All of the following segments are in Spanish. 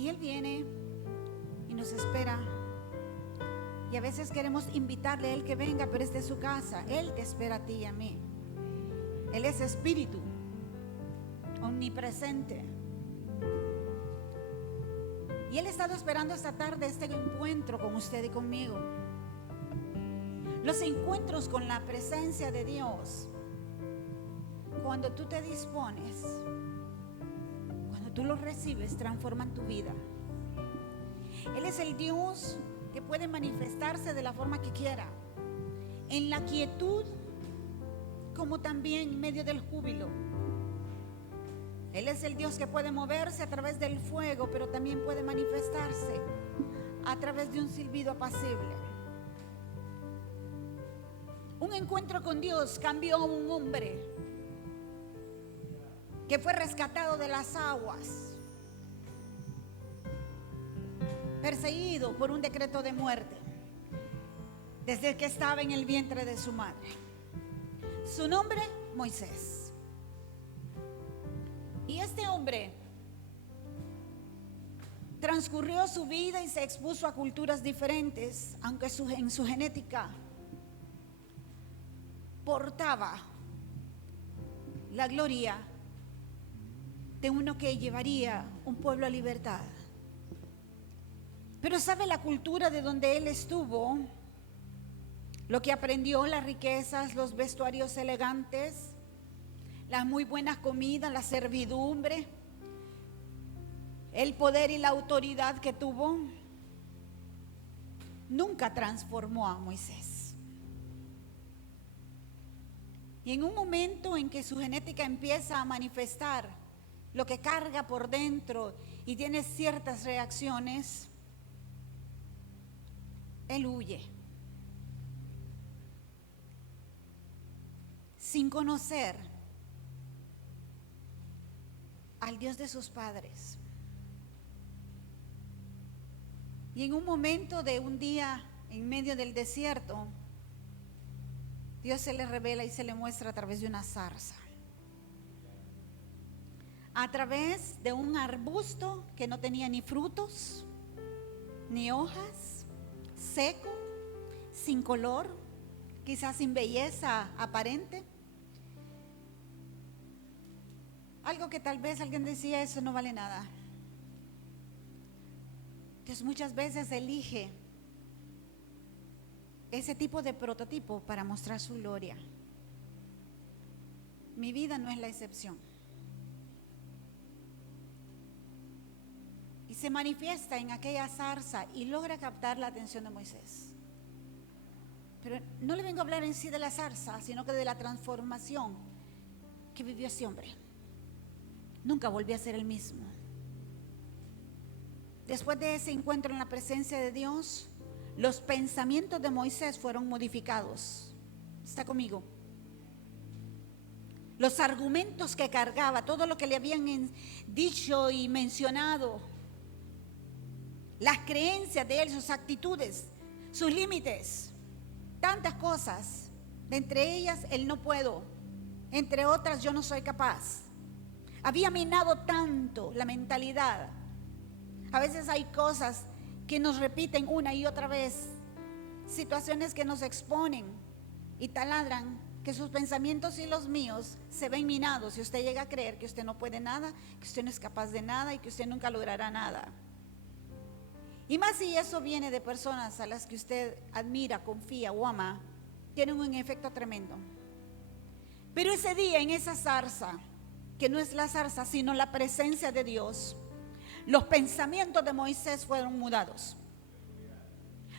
Y Él viene y nos espera. Y a veces queremos invitarle a Él que venga, pero es de su casa. Él te espera a ti y a mí. Él es espíritu, omnipresente. Y Él ha estado esperando esta tarde este encuentro con usted y conmigo. Los encuentros con la presencia de Dios, cuando tú te dispones, cuando tú los recibes, transforman tu vida. Él es el Dios que puede manifestarse de la forma que quiera, en la quietud como también en medio del júbilo. Él es el Dios que puede moverse a través del fuego, pero también puede manifestarse a través de un silbido apacible. Un encuentro con Dios cambió a un hombre que fue rescatado de las aguas, perseguido por un decreto de muerte desde que estaba en el vientre de su madre. Su nombre, Moisés. Y este hombre transcurrió su vida y se expuso a culturas diferentes, aunque en su genética portaba la gloria de uno que llevaría un pueblo a libertad. Pero sabe la cultura de donde él estuvo, lo que aprendió, las riquezas, los vestuarios elegantes, las muy buenas comidas, la servidumbre, el poder y la autoridad que tuvo, nunca transformó a Moisés. Y en un momento en que su genética empieza a manifestar lo que carga por dentro y tiene ciertas reacciones, él huye, sin conocer al Dios de sus padres. Y en un momento de un día en medio del desierto, Dios se le revela y se le muestra a través de una zarza, a través de un arbusto que no tenía ni frutos, ni hojas, seco, sin color, quizás sin belleza aparente. Algo que tal vez alguien decía, eso no vale nada. Dios muchas veces elige ese tipo de prototipo para mostrar su gloria. Mi vida no es la excepción. Y se manifiesta en aquella zarza y logra captar la atención de Moisés. Pero no le vengo a hablar en sí de la zarza, sino que de la transformación que vivió ese hombre. Nunca volvió a ser el mismo. Después de ese encuentro en la presencia de Dios, los pensamientos de Moisés fueron modificados. ¿Está conmigo? Los argumentos que cargaba, todo lo que le habían dicho y mencionado, las creencias de él, sus actitudes, sus límites, tantas cosas. De entre ellas, el no puedo. Entre otras, yo no soy capaz. Había minado tanto la mentalidad. A veces hay cosas que nos repiten una y otra vez, situaciones que nos exponen y taladran que sus pensamientos y los míos se ven minados. Si usted llega a creer que usted no puede nada, que usted no es capaz de nada y que usted nunca logrará nada. Y más si eso viene de personas a las que usted admira, confía o ama, tienen un efecto tremendo. Pero ese día en esa zarza, que no es la zarza sino la presencia de Dios, los pensamientos de Moisés fueron mudados.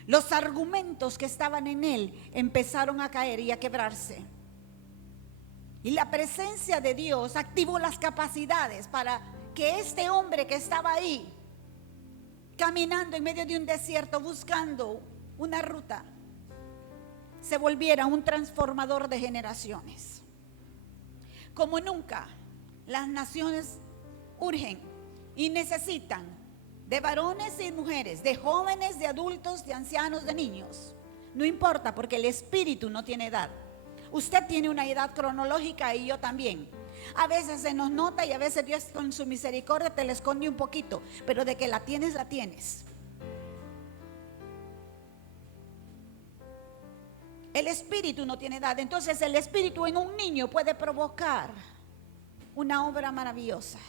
Los argumentos que estaban en él empezaron a caer y a quebrarse. Y la presencia de Dios activó las capacidades para que este hombre que estaba ahí, caminando en medio de un desierto, buscando una ruta, se volviera un transformador de generaciones. Como nunca, las naciones urgen y necesitan de varones y mujeres, de jóvenes, de adultos, de ancianos, de niños. No importa, porque el espíritu no tiene edad. Usted tiene una edad cronológica y yo también. A veces se nos nota y a veces Dios con su misericordia te la esconde un poquito, pero de que la tienes, la tienes. El espíritu no tiene edad. Entonces el espíritu en un niño puede provocar una obra maravillosa.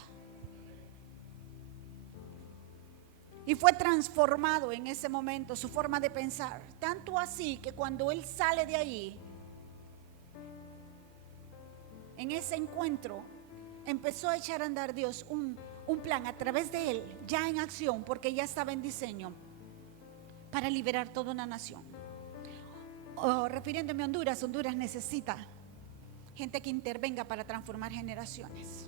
Y fue transformado en ese momento su forma de pensar. Tanto así que cuando él sale de ahí, en ese encuentro, empezó a echar a andar Dios un plan a través de él, ya en acción, porque ya estaba en diseño, para liberar toda una nación. Refiriéndome a Honduras, Honduras necesita gente que intervenga para transformar generaciones.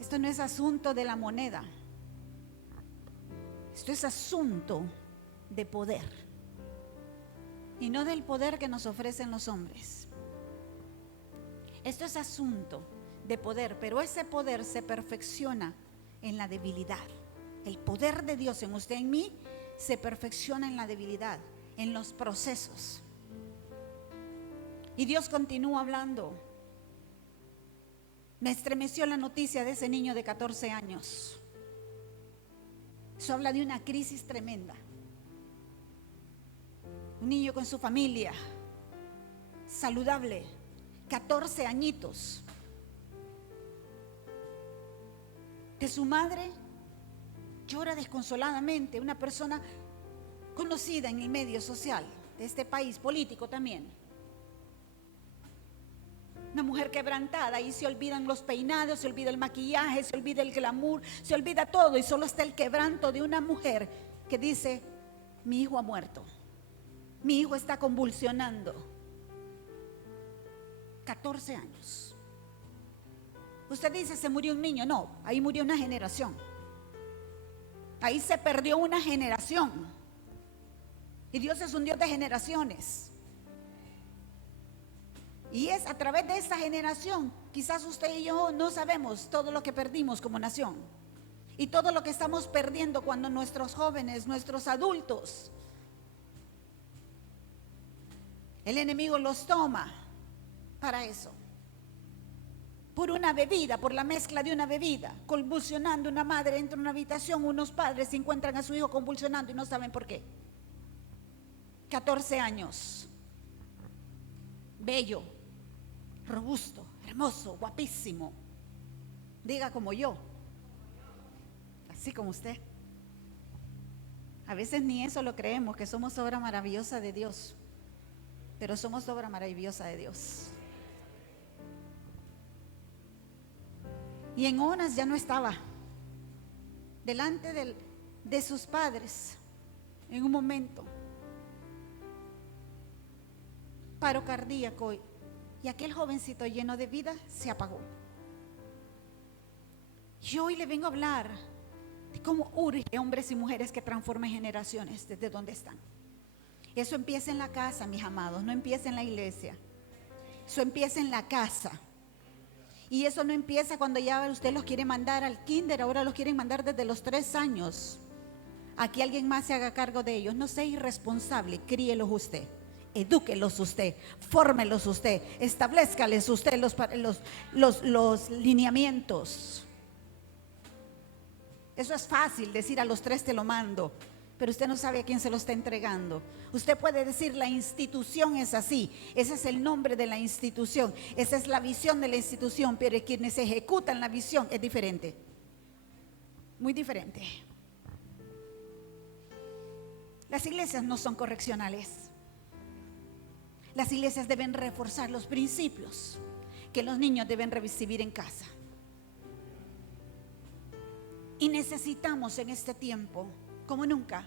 Esto no es asunto de la moneda. Esto es asunto de poder. Y no del poder que nos ofrecen los hombres. Esto es asunto de poder, pero ese poder se perfecciona en la debilidad. El poder de Dios en usted y en mí se perfecciona en la debilidad, en los procesos. Y Dios continúa hablando. Me estremeció la noticia de ese niño de 14 años. Eso habla de una crisis tremenda. Un niño con su familia, saludable, 14 añitos. De su madre llora desconsoladamente, una persona conocida en el medio social de este país, político también. Una mujer quebrantada, y se olvidan los peinados, se olvida el maquillaje, se olvida el glamour, se olvida todo, y solo está el quebranto de una mujer que dice: mi hijo ha muerto, mi hijo está convulsionando. 14 años. Usted dice: se murió un niño. No, ahí murió una generación. Ahí se perdió una generación. Y Dios es un Dios de generaciones. Y es a través de esta generación, quizás usted y yo no sabemos todo lo que perdimos como nación. Y todo lo que estamos perdiendo cuando nuestros jóvenes, nuestros adultos, el enemigo los toma para eso. Por una bebida, por la mezcla de una bebida, convulsionando. Una madre entra en una habitación, unos padres se encuentran a su hijo convulsionando y no saben por qué. 14 años, bello, robusto, hermoso, guapísimo. Diga: como yo, así como usted. A veces ni eso lo creemos, que somos obra maravillosa de Dios, pero somos obra maravillosa de Dios. Y en Onas ya no estaba delante de sus padres. En un momento, paro cardíaco, y aquel jovencito lleno de vida se apagó. Yo hoy le vengo a hablar de cómo urge hombres y mujeres que transformen generaciones desde donde están. Eso empieza en la casa, mis amados, no empieza en la iglesia. Eso empieza en la casa. Y eso no empieza cuando ya usted los quiere mandar al kinder, ahora los quieren mandar desde los 3 años. Aquí alguien más se haga cargo de ellos. No sea irresponsable, críelos usted. Edúquelos usted, fórmelos usted, establezcales usted los lineamientos. Eso es fácil decir: a los 3 te lo mando, pero usted no sabe a quién se lo está entregando. Usted puede decir: la institución es así, ese es el nombre de la institución, esa es la visión de la institución, pero quienes ejecutan la visión es diferente, muy diferente. Las iglesias no son correccionales. Las iglesias deben reforzar los principios que los niños deben recibir en casa. Y necesitamos en este tiempo, como nunca,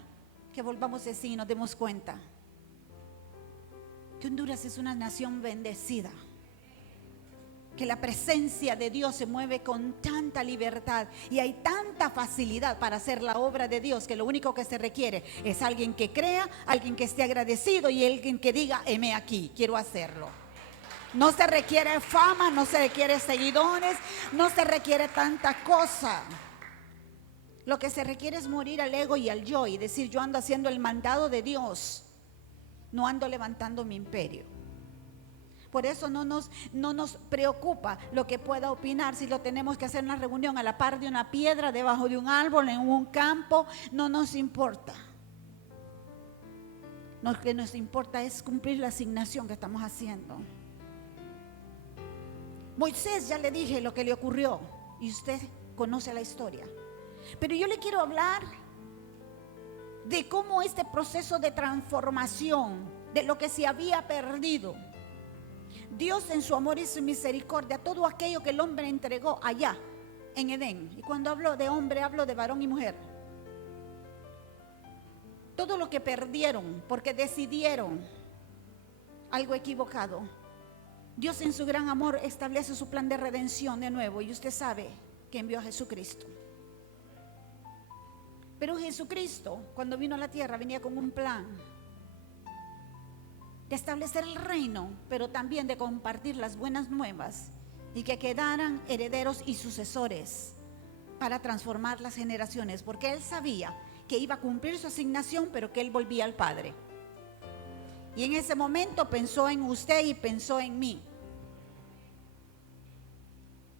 que volvamos a decir y nos demos cuenta que Honduras es una nación bendecida, que la presencia de Dios se mueve con tanta libertad y hay tanta facilidad para hacer la obra de Dios, que lo único que se requiere es alguien que crea, alguien que esté agradecido y alguien que diga: heme aquí, quiero hacerlo. No se requiere fama, no se requiere seguidores, no se requiere tanta cosa. Lo que se requiere es morir al ego y al yo y decir: yo ando haciendo el mandado de Dios, no ando levantando mi imperio. Por eso no nos preocupa lo que pueda opinar, si lo tenemos que hacer en una reunión a la par de una piedra, debajo de un árbol, en un campo, no nos importa. Lo que nos importa es cumplir la asignación que estamos haciendo. Moisés, ya le dije lo que le ocurrió y usted conoce la historia. Pero yo le quiero hablar de cómo este proceso de transformación, de lo que se había perdido, Dios en su amor y su misericordia, todo aquello que el hombre entregó allá en Edén. Y cuando hablo de hombre, hablo de varón y mujer. Todo lo que perdieron porque decidieron algo equivocado, Dios en su gran amor establece su plan de redención de nuevo. Y usted sabe que envió a Jesucristo. Pero Jesucristo, cuando vino a la tierra, venía con un plan de establecer el reino, pero también de compartir las buenas nuevas y que quedaran herederos y sucesores para transformar las generaciones, porque Él sabía que iba a cumplir su asignación, pero que Él volvía al Padre. Y en ese momento pensó en usted y pensó en mí.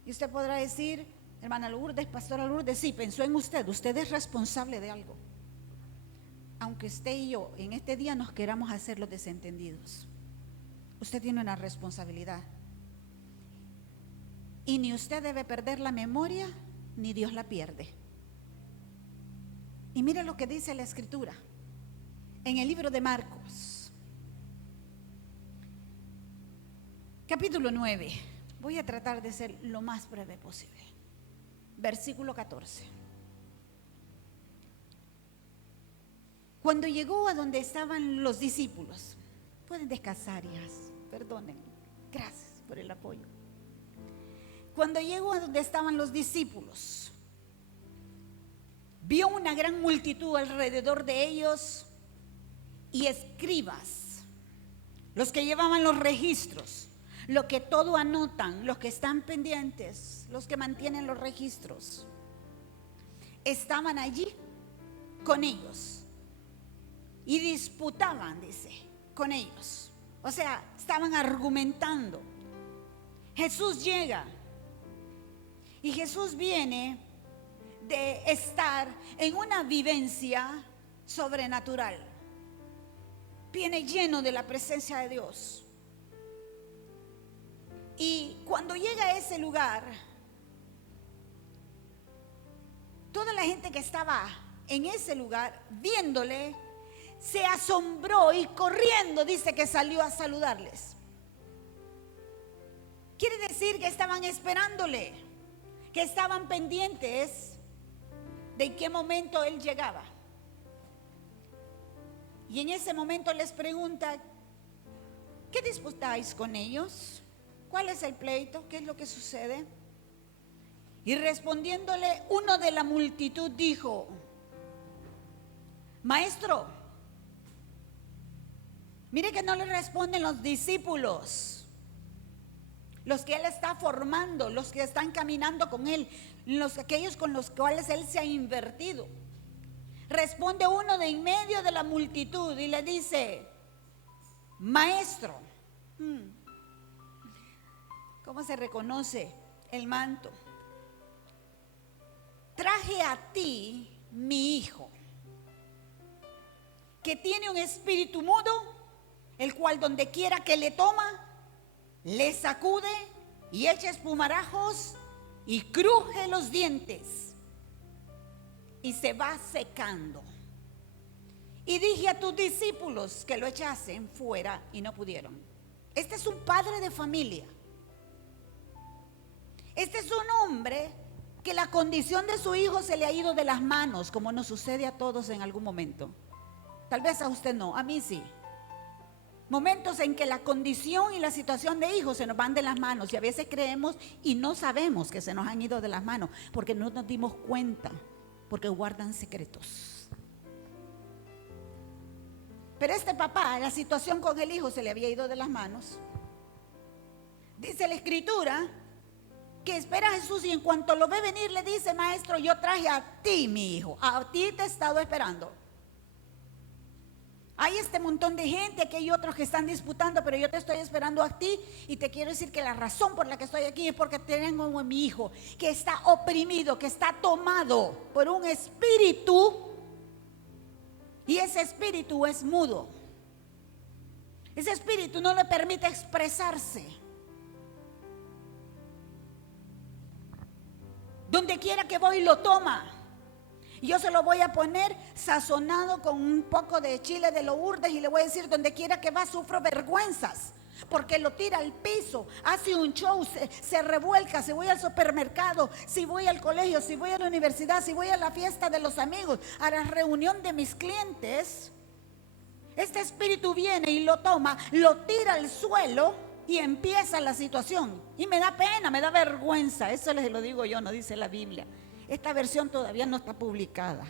Y usted podrá decir, hermana Lourdes, pastora Lourdes, sí, pensó en usted. Usted es responsable de algo. Aunque usted y yo en este día nos queramos hacer los desentendidos, usted tiene una responsabilidad. Y ni usted debe perder la memoria, ni Dios la pierde. Y mire lo que dice la Escritura en el libro de Marcos, capítulo 9. Voy a tratar de ser lo más breve posible. Versículo 14. Cuando llegó a donde estaban los discípulos, pueden descansar, hijas, perdonen, gracias por el apoyo. Cuando llegó a donde estaban los discípulos, vio una gran multitud alrededor de ellos y escribas, los que llevaban los registros, los que todo anotan, los que están pendientes, los que mantienen los registros, estaban allí con ellos y disputaban, dice, con ellos. O sea, estaban argumentando. Jesús llega y Jesús viene de estar en una vivencia sobrenatural. Viene lleno de la presencia de Dios. Y cuando llega a ese lugar, toda la gente que estaba en ese lugar viéndole se asombró y corriendo dice que salió a saludarles. Quiere decir que estaban esperándole, que estaban pendientes de en qué momento él llegaba. Y en ese momento les pregunta, ¿qué disputáis con ellos? ¿Cuál es el pleito? ¿Qué es lo que sucede? Y respondiéndole, uno de la multitud dijo, maestro, mire que no le responden los discípulos, los que él está formando, los que están caminando con él, aquellos con los cuales él se ha invertido. Responde uno de en medio de la multitud y le dice, maestro, ¿cómo se reconoce el manto? Traje a ti mi hijo, que tiene un espíritu mudo, el cual donde quiera que le toma, le sacude y echa espumarajos y cruje los dientes y se va secando. Y dije a tus discípulos que lo echasen fuera y no pudieron. Este es un padre de familia. Este es un hombre que la condición de su hijo se le ha ido de las manos, como nos sucede a todos en algún momento. Tal vez a usted no, a mí sí. Momentos en que la condición y la situación de hijos se nos van de las manos y a veces creemos y no sabemos que se nos han ido de las manos porque no nos dimos cuenta, porque guardan secretos. Pero este papá, la situación con el hijo se le había ido de las manos. Dice la Escritura que espera a Jesús y en cuanto lo ve venir le dice, maestro, yo traje a ti mi hijo, a ti te he estado esperando. Hay este montón de gente, aquí hay otros que están disputando, pero yo te estoy esperando a ti y te quiero decir que la razón por la que estoy aquí es porque tengo a mi hijo que está oprimido, que está tomado por un espíritu, y ese espíritu es mudo. Ese espíritu no le permite expresarse. Donde quiera que voy lo toma. Y yo se lo voy a poner sazonado con un poco de chile de Lourdes y le voy a decir, donde quiera que va sufro vergüenzas, porque lo tira al piso, hace un show, se revuelca. Si voy al supermercado, si voy al colegio, si voy a la universidad, si voy a la fiesta de los amigos, a la reunión de mis clientes, este espíritu viene y lo toma, lo tira al suelo y empieza la situación. Y me da pena, me da vergüenza. Eso les lo digo yo, no dice la Biblia. Esta versión todavía no está publicada.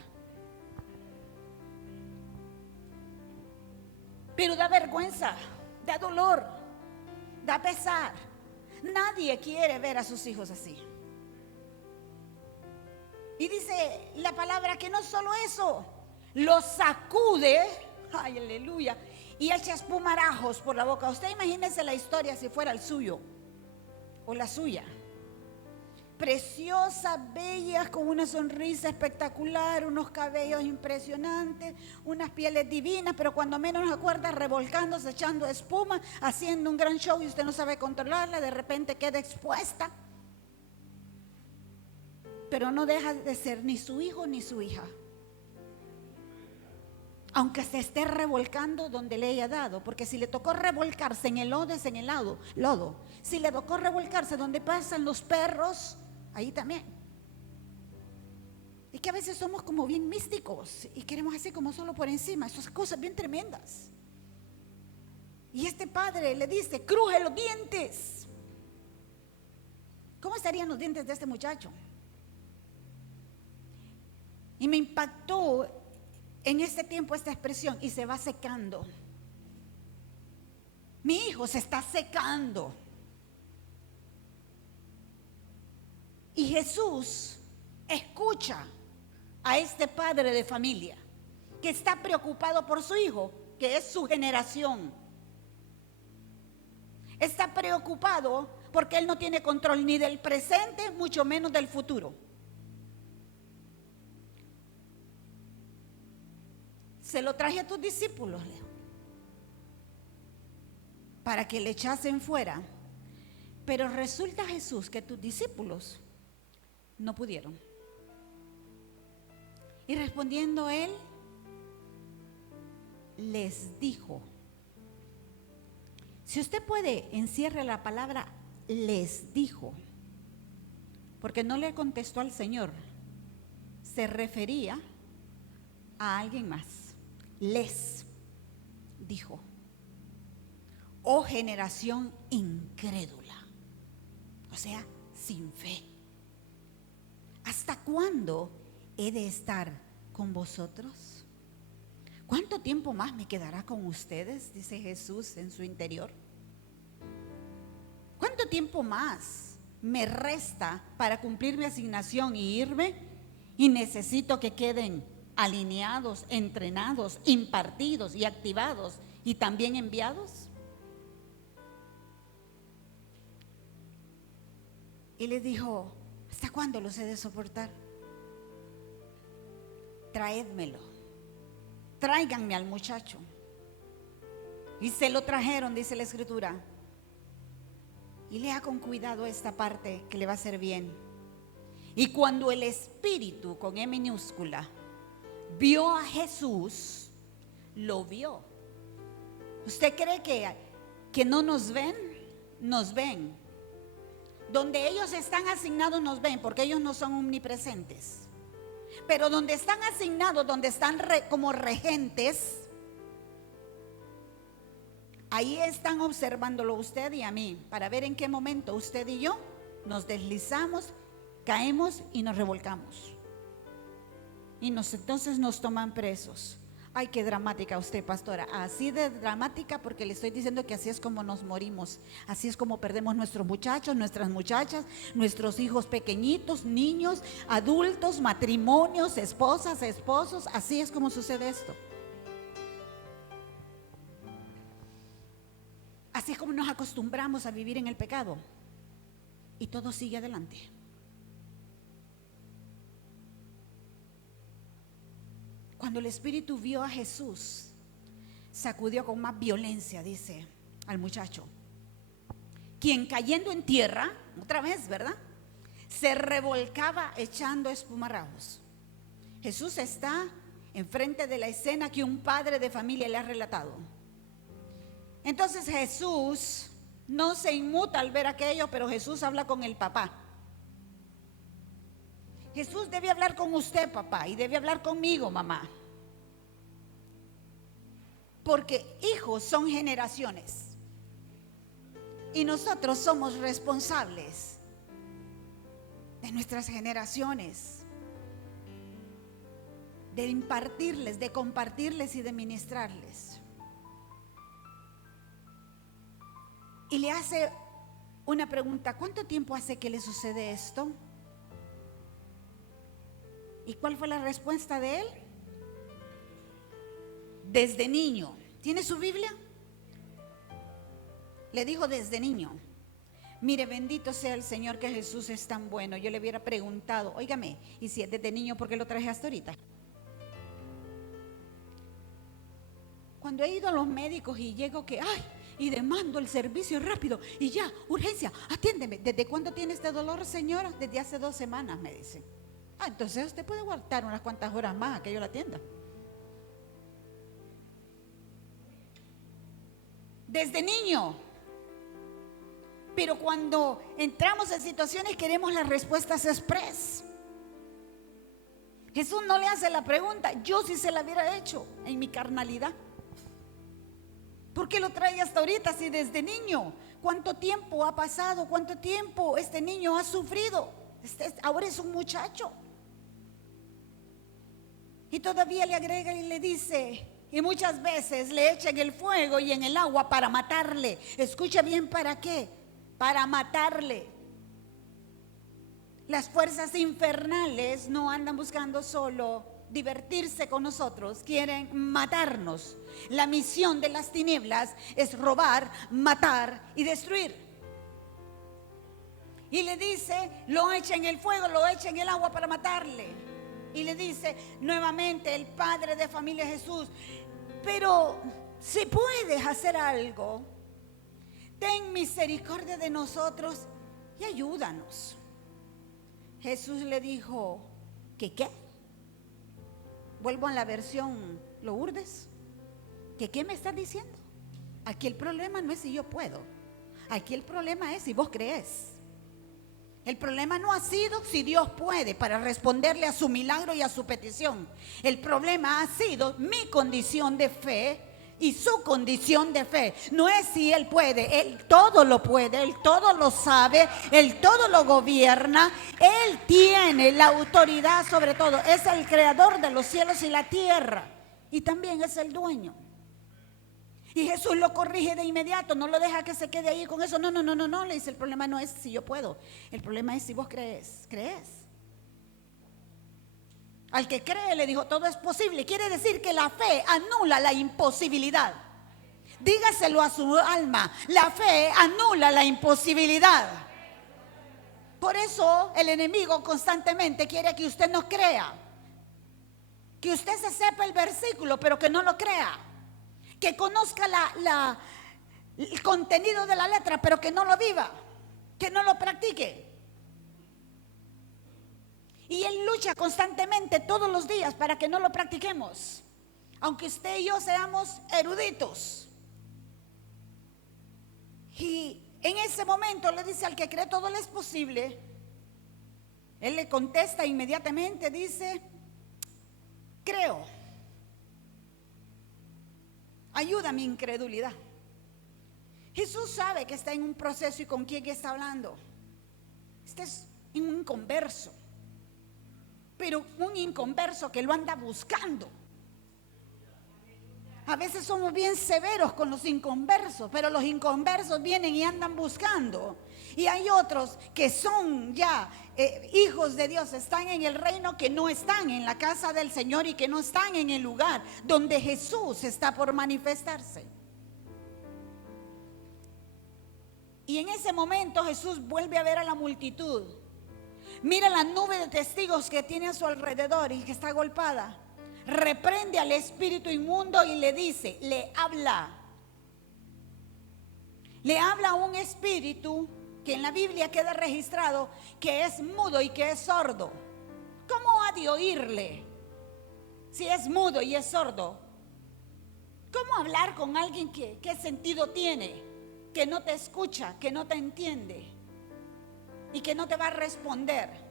Pero da vergüenza, da dolor, da pesar. Nadie quiere ver a sus hijos así. Y dice la palabra que no solo eso, los sacude, ay, aleluya, y echa espumarajos por la boca. Usted imagínese la historia si fuera el suyo o la suya. Preciosa, bella, con una sonrisa espectacular, unos cabellos impresionantes, unas pieles divinas, pero cuando menos nos acuerda, revolcándose, echando espuma, haciendo un gran show y usted no sabe controlarla, de repente queda expuesta. Pero no deja de ser ni su hijo ni su hija. Aunque se esté revolcando donde le haya dado, porque si le tocó revolcarse en el lodo, es en el lodo. Si le tocó revolcarse donde pasan los perros, ahí también. Y que a veces somos como bien místicos y queremos así como solo por encima, esas cosas bien tremendas. Y este padre le dice, cruje los dientes. ¿Cómo estarían los dientes de este muchacho? Y me impactó en este tiempo esta expresión, y se va secando. Mi hijo se está secando. Y Jesús escucha a este padre de familia que está preocupado por su hijo, que es su generación. Está preocupado porque él no tiene control ni del presente, mucho menos del futuro. Se lo traje a tus discípulos, Leo, para que le echasen fuera. Pero resulta, Jesús, que tus discípulos no pudieron. Y respondiendo él, les dijo. Si usted puede, encierre la palabra les dijo, porque no le contestó al Señor, se refería a alguien más. Les dijo, oh generación incrédula, o sea, sin fe, ¿hasta cuándo he de estar con vosotros? ¿Cuánto tiempo más me quedará con ustedes? Dice Jesús en su interior. ¿Cuánto tiempo más me resta para cumplir mi asignación y irme? Y necesito que queden alineados, entrenados, impartidos y activados y también enviados. Y le dijo, ¿hasta cuándo los he de soportar? Traédmelo, tráiganme al muchacho. Y se lo trajeron, dice la escritura. Y lea con cuidado esta parte que le va a hacer bien. Y cuando el espíritu, con E minúscula, vio a Jesús, lo vio. ¿Usted cree que no nos ven? Nos ven. Donde ellos están asignados nos ven, porque ellos no son omnipresentes. Pero donde están asignados, donde están como regentes, ahí están observándolo usted y a mí, para ver en qué momento usted y yo nos deslizamos, caemos y nos revolcamos. Y entonces nos toman presos. Ay, qué dramática usted, pastora. Así de dramática, porque le estoy diciendo que así es como nos morimos. Así es como perdemos nuestros muchachos, nuestras muchachas, nuestros hijos pequeñitos, niños, adultos, matrimonios, esposas, esposos. Así es como sucede esto. Así es como nos acostumbramos a vivir en el pecado y todo sigue adelante. Cuando el Espíritu vio a Jesús, sacudió con más violencia, dice, al muchacho, quien cayendo en tierra, otra vez, ¿verdad?, se revolcaba echando espumarajos. Jesús está enfrente de la escena que un padre de familia le ha relatado. Entonces Jesús no se inmuta al ver aquello, pero Jesús habla con el papá. Jesús debe hablar con usted, papá, y debe hablar conmigo, mamá. Porque hijos son generaciones y nosotros somos responsables de nuestras generaciones, de impartirles, de compartirles y de ministrarles. Y le hace una pregunta: ¿cuánto tiempo hace que le sucede esto? ¿Y cuál fue la respuesta de él? Desde niño. ¿Tiene su Biblia? Le dijo desde niño. Mire, bendito sea el Señor, que Jesús es tan bueno. Yo le hubiera preguntado, óigame, ¿y si es desde niño, por qué lo traje hasta ahorita? Cuando he ido a los médicos y llego que, y demando el servicio rápido, y ya, urgencia, atiéndeme. ¿Desde cuándo tiene este dolor, señora? Desde hace 2 semanas, me dicen. Entonces usted puede aguantar unas cuantas horas más a que yo la atienda. Desde niño. Pero cuando entramos en situaciones queremos las respuestas express. Jesús no le hace la pregunta. Yo sí se la hubiera hecho en mi carnalidad. ¿Por qué lo trae hasta ahorita si desde niño? ¿Cuánto tiempo ha pasado? ¿Cuánto tiempo este niño ha sufrido? Ahora es un muchacho. Y todavía le agrega y le dice, y muchas veces le echan el fuego y en el agua para matarle. Escucha bien, ¿para qué? Para matarle. Las fuerzas infernales no andan buscando solo divertirse con nosotros, quieren matarnos. La misión de las tinieblas es robar, matar y destruir. Y le dice, lo echa en el fuego, lo echa en el agua para matarle. Y le dice nuevamente el padre de familia Jesús, pero si puedes hacer algo, ten misericordia de nosotros y ayúdanos. Jesús le dijo, ¿qué? Vuelvo a la versión Lourdes. ¿Qué me estás diciendo? Aquí el problema no es si yo puedo. Aquí el problema es si vos crees. El problema no ha sido si Dios puede para responderle a su milagro y a su petición. El problema ha sido mi condición de fe y su condición de fe. No es si Él puede, Él todo lo puede, Él todo lo sabe, Él todo lo gobierna. Él tiene la autoridad sobre todo. Es el creador de los cielos y la tierra. Y también es el dueño. Y Jesús lo corrige de inmediato, no lo deja que se quede ahí con eso. No, le dice, el problema no es si yo puedo, el problema es si vos crees. Al que cree, le dijo, todo es posible. Quiere decir que la fe anula la imposibilidad. Dígaselo a su alma, la fe anula la imposibilidad. Por eso el enemigo constantemente quiere que usted no crea, que usted se sepa el versículo, pero que no lo crea. Que conozca el contenido de la letra, pero que no lo viva, que no lo practique. Y él lucha constantemente todos los días para que no lo practiquemos, aunque usted y yo seamos eruditos. Y en ese momento le dice al que cree todo le es posible. Él le contesta inmediatamente, dice, creo. Ayuda a mi incredulidad. Jesús sabe que está en un proceso y con quién está hablando. Este es un inconverso, pero un inconverso que lo anda buscando. A veces somos bien severos con los inconversos, pero los inconversos vienen y andan buscando. Y hay otros que son ya hijos de Dios, están en el reino, que no están en la casa del Señor y que no están en el lugar donde Jesús está por manifestarse. Y en ese momento Jesús vuelve a ver a la multitud. Mira la nube de testigos que tiene a su alrededor y que está agolpada. Reprende al espíritu inmundo y le dice, le habla a un espíritu que en la Biblia queda registrado que es mudo y que es sordo. ¿Cómo ha de oírle si es mudo y es sordo? ¿Cómo hablar con alguien que qué sentido tiene? Que no te escucha, que no te entiende y que no te va a responder.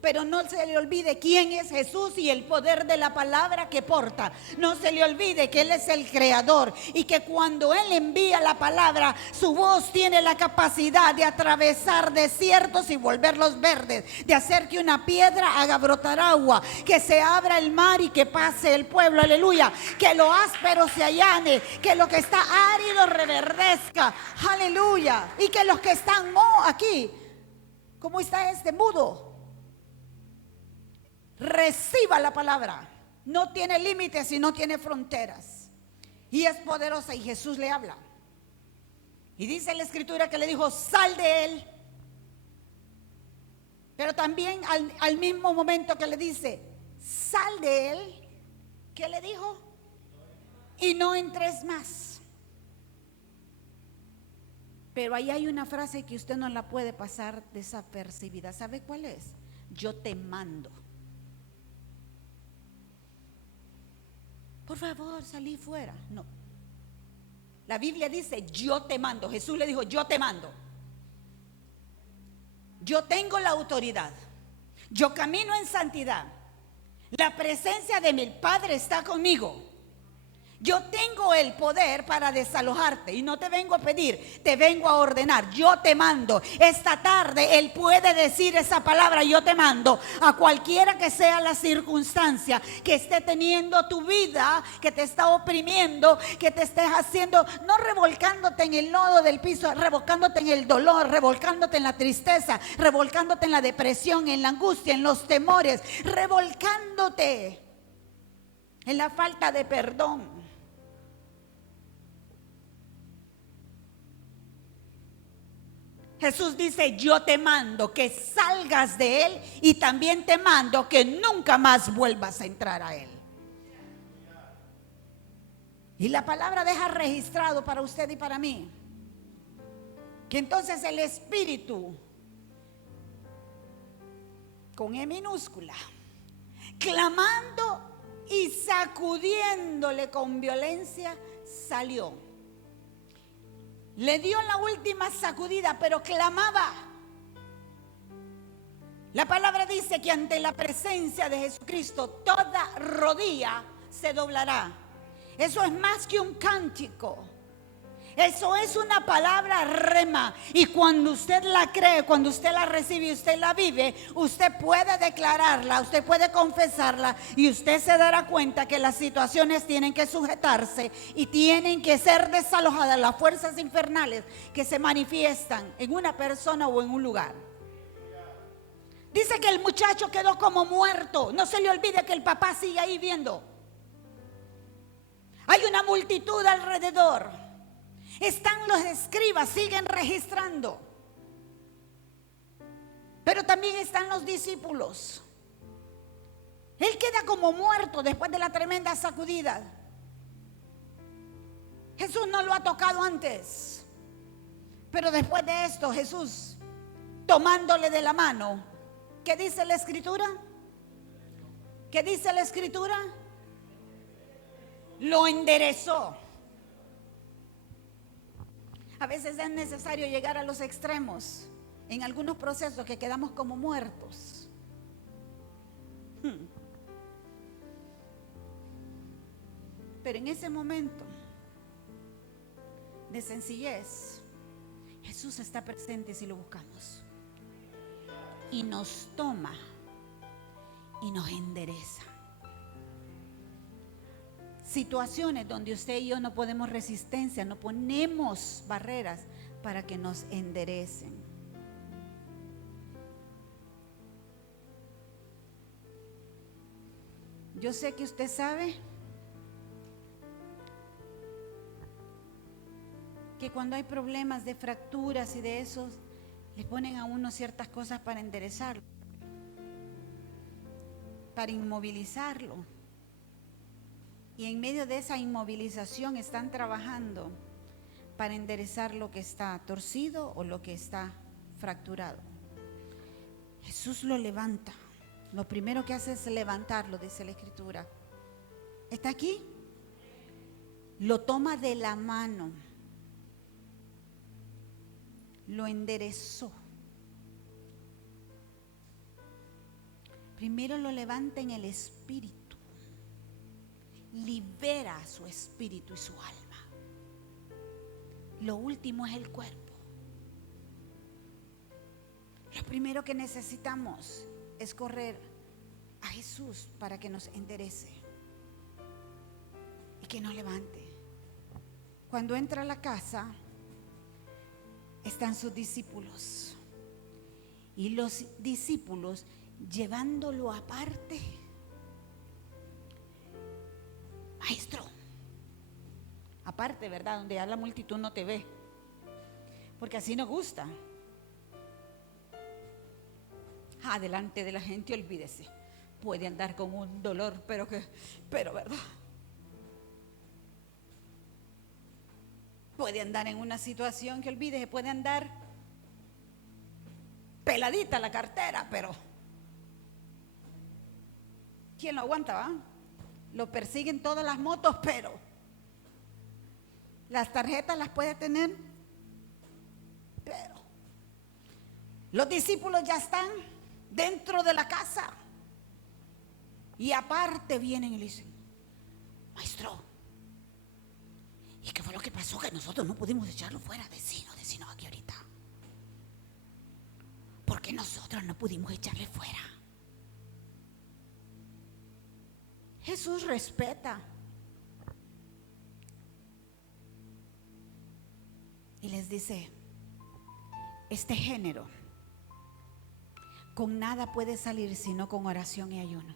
Pero no se le olvide quién es Jesús y el poder de la palabra que porta. No se le olvide que Él es el creador y que cuando Él envía la palabra, su voz tiene la capacidad de atravesar desiertos y volverlos verdes, de hacer que una piedra haga brotar agua, que se abra el mar y que pase el pueblo, aleluya, que lo áspero se allane, que lo que está árido reverdezca, aleluya, y que los que están aquí, ¿cómo está este mudo? Reciba la palabra. No tiene límites y no tiene fronteras. Y es poderosa y Jesús le habla. Y dice la escritura que le dijo, sal de él. Pero también al mismo momento que le dice, sal de él, ¿qué le dijo? Y no entres más. Pero ahí hay una frase que usted no la puede pasar desapercibida. ¿Sabe cuál es? Yo te mando. Por favor, salí fuera. No. La Biblia dice, yo te mando. Jesús le dijo, yo te mando. Yo tengo la autoridad. Yo camino en santidad. La presencia de mi Padre está conmigo. Yo tengo el poder para desalojarte y no te vengo a pedir, te vengo a ordenar. Yo te mando. Esta tarde Él puede decir esa palabra, yo te mando, a cualquiera que sea la circunstancia que esté teniendo tu vida, que te está oprimiendo, que te estés haciendo, no revolcándote en el lodo del piso, revolcándote en el dolor, revolcándote en la tristeza, revolcándote en la depresión, en la angustia, en los temores, revolcándote en la falta de perdón. Jesús dice, yo te mando que salgas de él y también te mando que nunca más vuelvas a entrar a él. Y la palabra deja registrado para usted y para mí que entonces el espíritu, con E minúscula, clamando y sacudiéndole con violencia, salió. Le dio la última sacudida, pero clamaba. La palabra dice que ante la presencia de Jesucristo toda rodilla se doblará. Eso es más que un cántico. Eso es una palabra rema. Y cuando usted la cree, cuando usted la recibe y usted la vive, usted puede declararla, usted puede confesarla y usted se dará cuenta que las situaciones tienen que sujetarse y tienen que ser desalojadas las fuerzas infernales que se manifiestan en una persona o en un lugar. Dice que el muchacho quedó como muerto. No se le olvide que el papá sigue ahí viendo. Hay una multitud alrededor. Están los escribas, siguen registrando. Pero también están los discípulos. Él queda como muerto después de la tremenda sacudida. Jesús no lo ha tocado antes. Pero después de esto, Jesús, tomándole de la mano, ¿qué dice la escritura? ¿Qué dice la escritura? Lo enderezó. A veces es necesario llegar a los extremos en algunos procesos que quedamos como muertos. Pero en ese momento de sencillez, Jesús está presente si lo buscamos. Y nos toma y nos endereza. Situaciones donde usted y yo no ponemos resistencia, no ponemos barreras para que nos enderecen. Yo sé que usted sabe que Porque cuando hay problemas de fracturas y de esos, le ponen a uno ciertas cosas para enderezarlo, para inmovilizarlo. Y en medio de esa inmovilización están trabajando para enderezar lo que está torcido o lo que está fracturado. Jesús lo levanta. Lo primero que hace es levantarlo, dice la Escritura. ¿Está aquí? Lo toma de la mano. Lo enderezó. Primero lo levanta en el espíritu. Libera su espíritu y su alma. Lo último es el cuerpo. Lo primero que necesitamos es correr a Jesús para que nos enderece y que nos levante. Cuando entra a la casa, están sus discípulos. Y los discípulos llevándolo aparte. Maestro, aparte, ¿verdad? Donde ya la multitud no te ve. Porque así nos gusta. Adelante de la gente, olvídese. Puede andar con un dolor, pero ¿verdad? Puede andar en una situación que olvídese, puede andar peladita la cartera, pero ¿quién lo aguanta, va? Lo persiguen todas las motos, pero las tarjetas las puede tener, pero los discípulos ya están dentro de la casa y aparte vienen y le dicen: maestro, ¿y qué fue lo que pasó? Que nosotros no pudimos echarlo fuera. Decinos aquí ahorita. ¿Por qué nosotros no pudimos echarle fuera? Jesús respeta y les dice: este género con nada puede salir sino con oración y ayuno.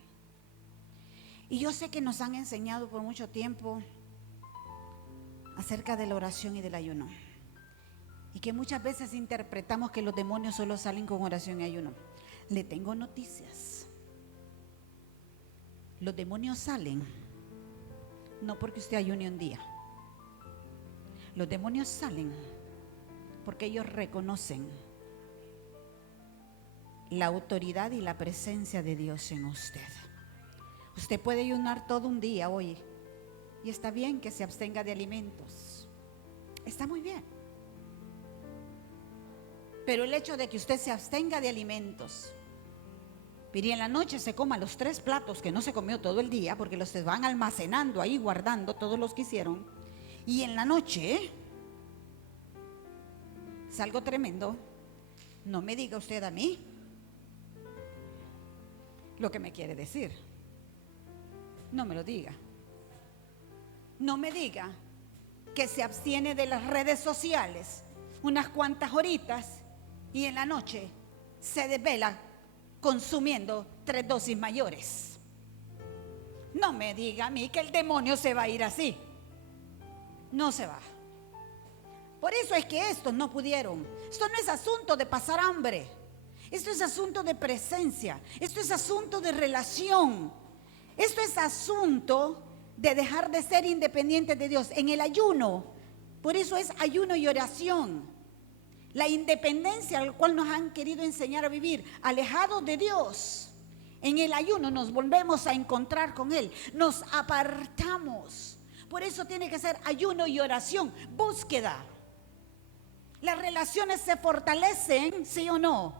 Y yo sé que nos han enseñado por mucho tiempo acerca de la oración y del ayuno, y que muchas veces interpretamos que los demonios solo salen con oración y ayuno. Le tengo noticias. Los demonios salen no porque usted ayune un día. Los demonios salen porque ellos reconocen la autoridad y la presencia de Dios en usted. Usted puede ayunar todo un día hoy y está bien que se abstenga de alimentos. Está muy bien. Pero el hecho de que usted se abstenga de alimentos, pero y en la noche se coma los 3 platos que no se comió todo el día, porque los van almacenando ahí, guardando todos los que hicieron, y en la noche es algo tremendo. No me diga usted a mí lo que me quiere decir. No me lo diga. No me diga que se abstiene de las redes sociales unas cuantas horitas y en la noche se desvela consumiendo 3 dosis mayores. No me diga a mí que el demonio se va a ir así. No se va. Por eso es que estos no pudieron. Esto no es asunto de pasar hambre. Esto es asunto de presencia. Esto es asunto de relación. Esto es asunto de dejar de ser independientes de Dios. En el ayuno, por eso es ayuno y oración. La independencia al cual nos han querido enseñar a vivir, alejados de Dios. En el ayuno nos volvemos a encontrar con Él, nos apartamos. Por eso tiene que ser ayuno y oración, búsqueda. Las relaciones se fortalecen, ¿sí o no?,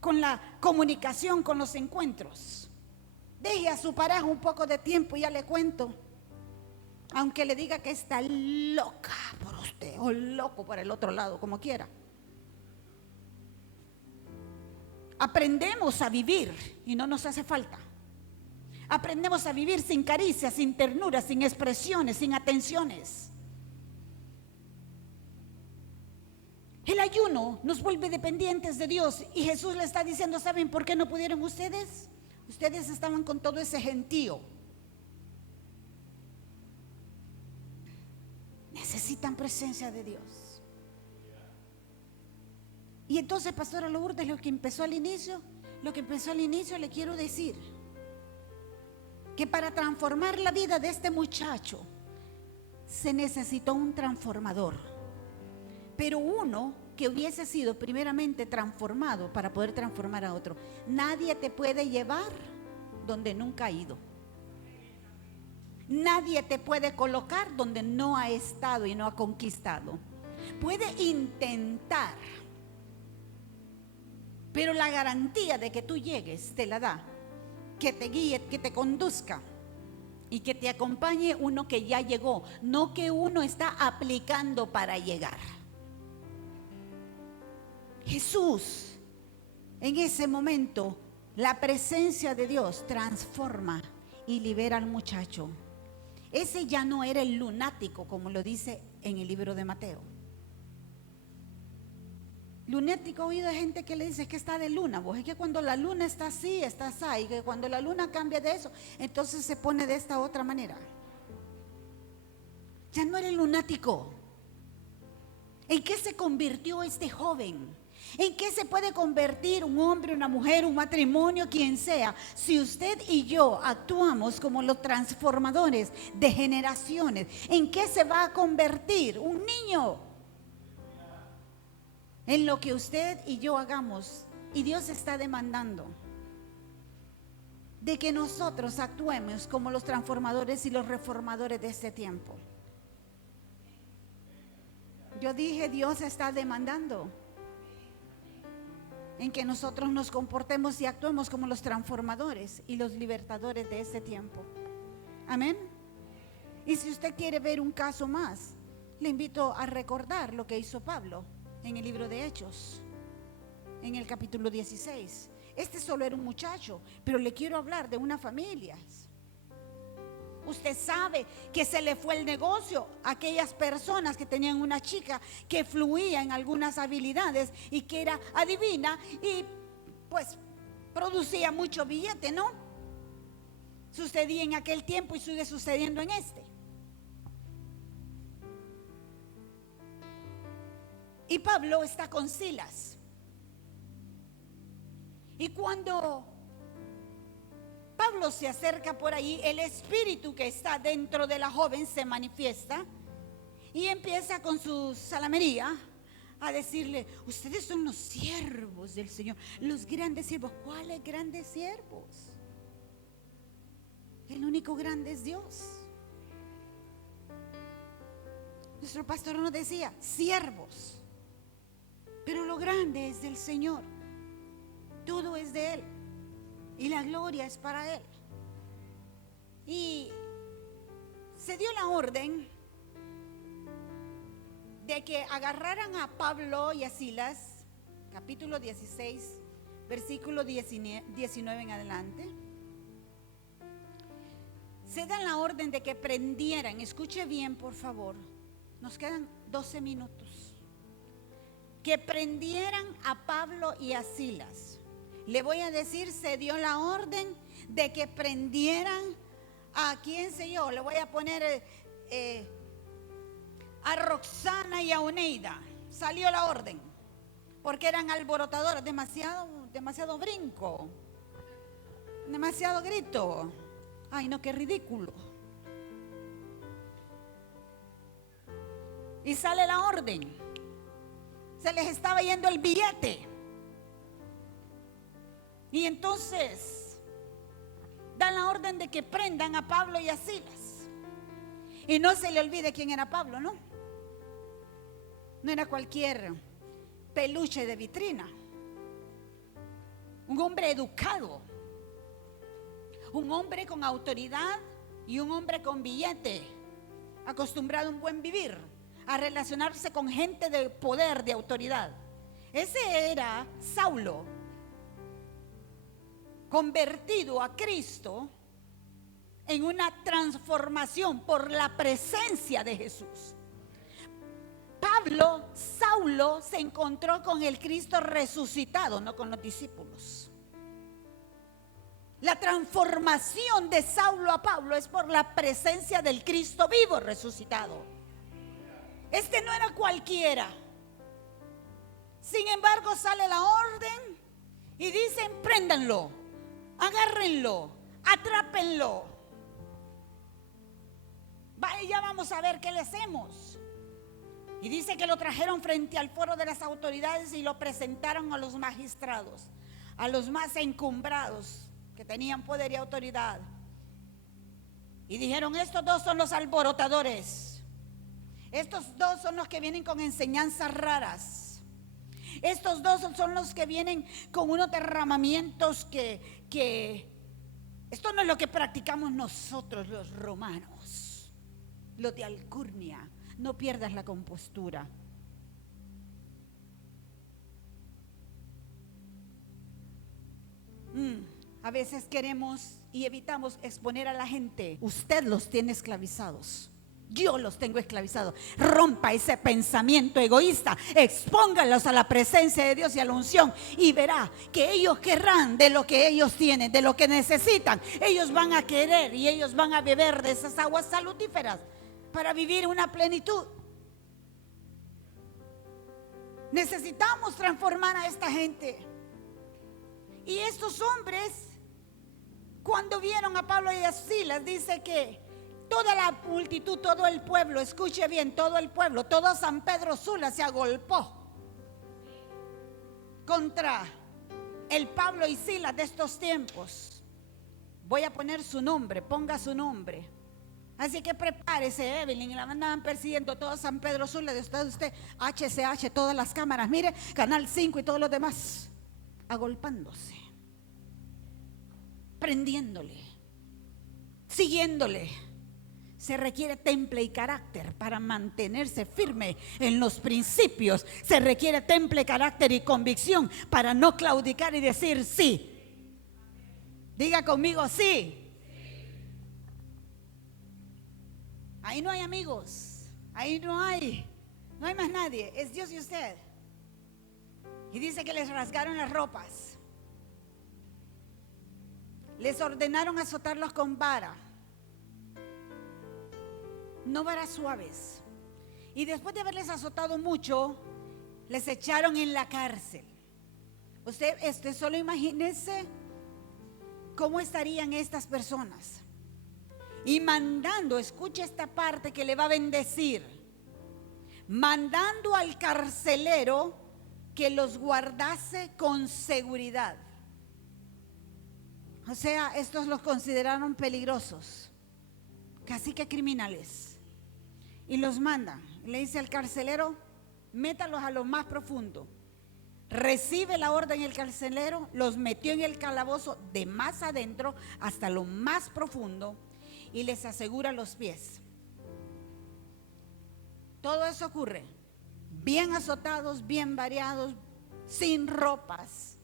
con la comunicación, con los encuentros. Deje a su pareja un poco de tiempo y ya le cuento. Aunque le diga que está loca por usted o loco por el otro lado, como quiera. Aprendemos a vivir y no nos hace falta. Aprendemos a vivir sin caricias, sin ternura, sin expresiones, sin atenciones. El ayuno nos vuelve dependientes de Dios y Jesús le está diciendo: ¿saben por qué no pudieron ustedes? Ustedes estaban con todo ese gentío. Necesitan presencia de Dios. Y entonces, Pastora Lourdes, lo que empezó al inicio le quiero decir que para transformar la vida de este muchacho se necesitó un transformador, pero uno que hubiese sido primeramente transformado para poder transformar a otro. Nadie te puede llevar donde nunca ha ido. Nadie te puede colocar donde no ha estado y no ha conquistado. Puede intentar, pero la garantía de que tú llegues te la da que te guíe, que te conduzca y que te acompañe uno que ya llegó, no que uno está aplicando para llegar. Jesús, en ese momento, la presencia de Dios transforma y libera al muchacho. Ese ya no era el lunático, como lo dice en el libro de Mateo. Lunático, he oído gente que le dice que está de luna. Vos es que cuando la luna está así, estás ahí. Que cuando la luna cambia de eso, entonces se pone de esta otra manera. Ya no era el lunático. ¿En qué se convirtió este joven? ¿En qué se puede convertir un hombre, una mujer, un matrimonio, quien sea? Si usted y yo actuamos como los transformadores de generaciones, ¿en qué se va a convertir un niño? En lo que usted y yo hagamos. Y Dios está demandando de que nosotros actuemos como los transformadores y los reformadores de este tiempo. Yo dije, Dios está demandando en que nosotros nos comportemos y actuemos como los transformadores y los libertadores de este tiempo. Amén. Y si usted quiere ver un caso más, le invito a recordar lo que hizo Pablo en el libro de Hechos, en el capítulo 16. Este solo era un muchacho, pero le quiero hablar de una familia. Usted sabe que se le fue el negocio a aquellas personas que tenían una chica que fluía en algunas habilidades y que era adivina y pues producía mucho billete, ¿no? Sucedía en aquel tiempo y sigue sucediendo en este. Y Pablo está con Silas. Y cuando Pablo se acerca por ahí, el espíritu que está dentro de la joven se manifiesta y empieza con su salamería a decirle: ustedes son los siervos del Señor, los grandes siervos. ¿Cuáles grandes siervos? El único grande es Dios. Nuestro pastor nos decía: siervos. Pero lo grande es del Señor. Todo es de Él. Y la gloria es para Él. Y se dio la orden de que agarraran a Pablo y a Silas, capítulo 16, versículo 19 en adelante. Se da la orden de que prendieran, escuche bien por favor, nos quedan 12 minutos. Que prendieran a Pablo y a Silas. Le voy a decir, se dio la orden de que prendieran a quién sé yo, le voy a poner a Roxana y a Oneida. Salió la orden, porque eran alborotadoras, demasiado brinco, demasiado grito. Ay no, qué ridículo. Y sale la orden. Se les estaba yendo el billete. Y entonces dan la orden de que prendan a Pablo y a Silas. Y no se le olvide quién era Pablo, ¿no? No era cualquier peluche de vitrina. Un hombre educado. Un hombre con autoridad y un hombre con billete. Acostumbrado a un buen vivir, a relacionarse con gente de poder, de autoridad. Ese era Saulo, convertido a Cristo en una transformación por la presencia de Jesús. Saulo se encontró con el Cristo resucitado, no con los discípulos. La transformación de Saulo a Pablo es por la presencia del Cristo vivo resucitado. Este no era cualquiera. Sin embargo, sale la orden y dicen: préndanlo, agárrenlo, atrápenlo. Ya vamos a ver qué le hacemos. Y dice que lo trajeron frente al foro de las autoridades y lo presentaron a los magistrados, a los más encumbrados que tenían poder y autoridad. Y dijeron: estos dos son los alborotadores. Estos dos son los que vienen con enseñanzas raras. Estos dos son los que vienen con unos derramamientos que esto no es lo que practicamos nosotros los romanos, los de alcurnia. No pierdas la compostura. A veces queremos y evitamos exponer a la gente. Usted los tiene esclavizados. Yo los tengo esclavizados. Rompa ese pensamiento egoísta. Expóngalos a la presencia de Dios y a la unción. Y verá que ellos querrán de lo que ellos tienen, de lo que necesitan. Ellos van a querer y ellos van a beber de esas aguas salutíferas para vivir una plenitud. Necesitamos transformar a esta gente. Y estos hombres, cuando vieron a Pablo y a Silas, dice que toda la multitud, todo el pueblo, escuche bien, todo el pueblo, todo San Pedro Sula se agolpó contra el Pablo y Silas de estos tiempos. Voy a poner su nombre, ponga su nombre. Así que prepárese, Evelyn, y la andaban persiguiendo todo San Pedro Sula, de usted, HCH, todas las cámaras, mire, Canal 5 y todos los demás, agolpándose, prendiéndole, siguiéndole. Se requiere temple y carácter para mantenerse firme en los principios. Se requiere temple, carácter y convicción para no claudicar y decir sí. Diga conmigo sí. Ahí no hay amigos, ahí no hay más nadie, es Dios y usted. Y dice que les rasgaron las ropas, les ordenaron azotarlos con vara, no varas suaves. Y después de haberles azotado mucho, les echaron en la cárcel. Usted solo imagínese cómo estarían estas personas. Y mandando, escuche esta parte que le va a bendecir, mandando al carcelero que los guardase con seguridad. O sea, estos los consideraron peligrosos, casi que criminales. Y los mandan, le dice al carcelero: métalos a lo más profundo. Recibe la orden el carcelero, los metió en el calabozo de más adentro hasta lo más profundo. Y les asegura los pies. Todo eso ocurre bien azotados, bien variados, sin ropas,